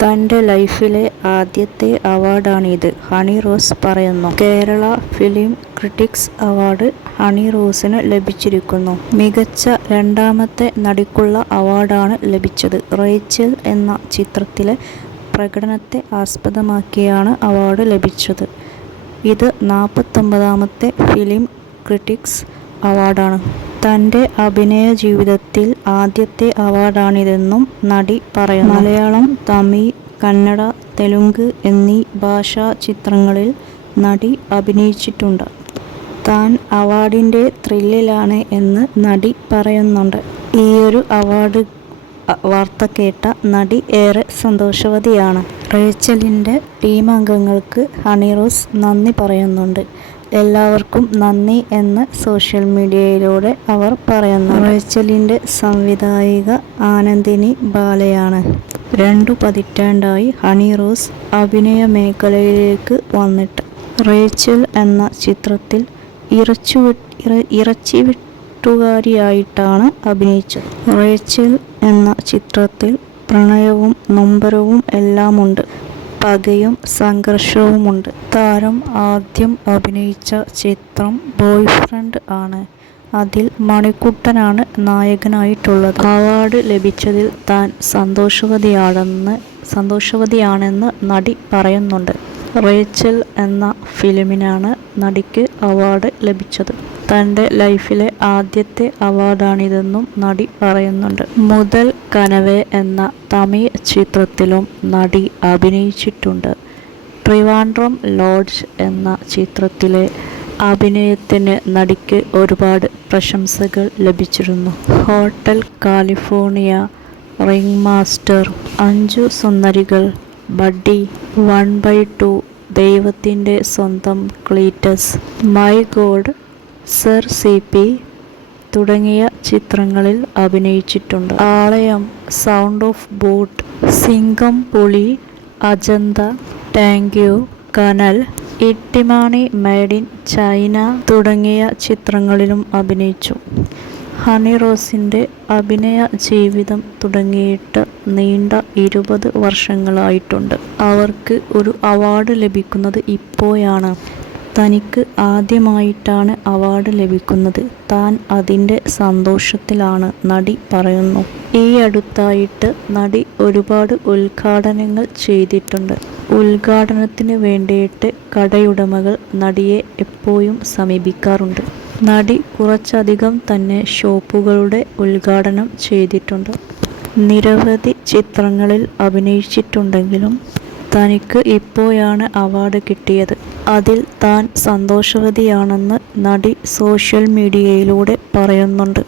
തൻ്റെ ലൈഫിലെ ആദ്യത്തെ അവാർഡാണിത്, ഹണി റോസ് പറയുന്നു. Kerala film critics award Honey റോസിന് ലഭിച്ചിരിക്കുന്നു. മികച്ച രണ്ടാമത്തെ നടിക്കുള്ള അവാർഡാണ് ലഭിച്ചത്. റേച്ചൽ എന്ന ചിത്രത്തിലെ പ്രകടനത്തെ ആസ്പദമാക്കിയാണ് അവാർഡ് ലഭിച്ചത്. ഇത് 49ാമത്തെ ഫിലിം ക്രിട്ടിക്സ് അവാർഡാണ്. തൻ്റെ അഭിനയ ജീവിതത്തിൽ ആദ്യത്തെ അവാർഡാണിതെന്നും നടി പറയുന്നു. മലയാളം, തമിഴ്, കന്നഡ, തെലുങ്ക് എന്നീ ഭാഷാ ചിത്രങ്ങളിൽ നടി അഭിനയിച്ചിട്ടുണ്ട്. താൻ അവാർഡിൻ്റെ ത്രില്ലിലാണ് എന്ന് നടി പറയുന്നുണ്ട്. ഈയൊരു അവാർഡ് വാർത്ത കേട്ട നടി ഏറെ സന്തോഷവതിയാണ്. റേച്ചലിൻ്റെ ടീം അംഗങ്ങൾക്ക് ഹണി റോസ് നന്ദി പറയുന്നുണ്ട്. എല്ലാവർക്കും നന്ദി എന്ന് സോഷ്യൽ മീഡിയയിലൂടെ അവർ പറയുന്നു. റേച്ചലിൻ്റെ സംവിധായിക ആനന്ദിനി ബാലയാണ്. 2 പതിറ്റാണ്ടായി ഹണി റോസ് അഭിനയ മേഖലയിലേക്ക് വന്നിട്ട്. റേച്ചൽ എന്ന ചിത്രത്തിൽ ഇറച്ചിവെട്ടുകാരിയായിട്ടാണ് അഭിനയിച്ചത്. റേച്ചൽ എന്ന ചിത്രത്തിൽ പ്രണയവും നൊമ്പരവും എല്ലാമുണ്ട്, പകയും സംഘർഷവുമുണ്ട്. താരം ആദ്യം അഭിനയിച്ച ചിത്രം ബോയ്ഫ്രണ്ട് ആണ്. അതിൽ മണിക്കുട്ടനാണ് നായകനായിട്ടുള്ളത്. അവാർഡ് ലഭിച്ചതിൽ താൻ സന്തോഷവതിയാണെന്ന് നടി പറയുന്നുണ്ട്. റേച്ചൽ എന്ന ഫിലിമിനാണ് നടിക്ക് അവാർഡ് ലഭിച്ചത്. തൻ്റെ ലൈഫിലെ ആദ്യത്തെ അവാർഡാണിതെന്നും നടി പറയുന്നുണ്ട്. മുതൽ കനവേ എന്ന തമിഴ് ചിത്രത്തിലും നടി അഭിനയിച്ചിട്ടുണ്ട്. ട്രിവാൻഡ്രം ലോഡ്ജ് എന്ന ചിത്രത്തിലെ അഭിനയത്തിന് നടിക്ക് ഒരുപാട് പ്രശംസകൾ ലഭിച്ചിരുന്നു. ഹോട്ടൽ കാലിഫോർണിയ, റിംഗ് മാസ്റ്റർ, 5 സുന്ദരികൾ, ബഡ്ഡി, 1/2, ദൈവത്തിൻ്റെ സ്വന്തം Cleetus, my god, sir CP തുടങ്ങിയ ചിത്രങ്ങളിൽ അഭിനയിച്ചിട്ടുണ്ട്. ആളയം, sound of boat, Singam Puli, Ajantha, thank you, കനൽ, ഇട്ടിമാണി മെയ്ഡ് ഇൻ ചൈന തുടങ്ങിയ ചിത്രങ്ങളിലും അഭിനയിച്ചു. ഹണി റോസിൻ്റെ അഭിനയ ജീവിതം തുടങ്ങിയിട്ട് നീണ്ട 20 വർഷങ്ങളായിട്ടുണ്ട്. അവർക്ക് ഒരു അവാർഡ് ലഭിക്കുന്നത് ഇപ്പോഴാണ്. തനിക്ക് ആദ്യമായിട്ടാണ് അവാർഡ് ലഭിക്കുന്നത്. താൻ അതിൻ്റെ സന്തോഷത്തിലാണ്, നടി പറയുന്നു. ഈ അടുത്തായിട്ട് നടി ഒരുപാട് ഉദ്ഘാടനങ്ങൾ ചെയ്തിട്ടുണ്ട്. ഉദ്ഘാടനത്തിന് വേണ്ടിയിട്ട് കടയുടമകൾ നടിയെ എപ്പോഴും സമീപിക്കാറുണ്ട്. നടി കുറച്ചധികം തന്നെ ഷോപ്പുകളുടെ ഉദ്ഘാടനം ചെയ്തിട്ടുണ്ട്. നിരവധി ചിത്രങ്ങളിൽ അഭിനയിച്ചിട്ടുണ്ടെങ്കിലും തനിക്ക് ഇപ്പോഴാണ് അവാർഡ് കിട്ടിയത്. അതിൽ താൻ സന്തോഷവതിയാണെന്ന് നടി സോഷ്യൽ മീഡിയയിലൂടെ പറയുന്നുണ്ട്.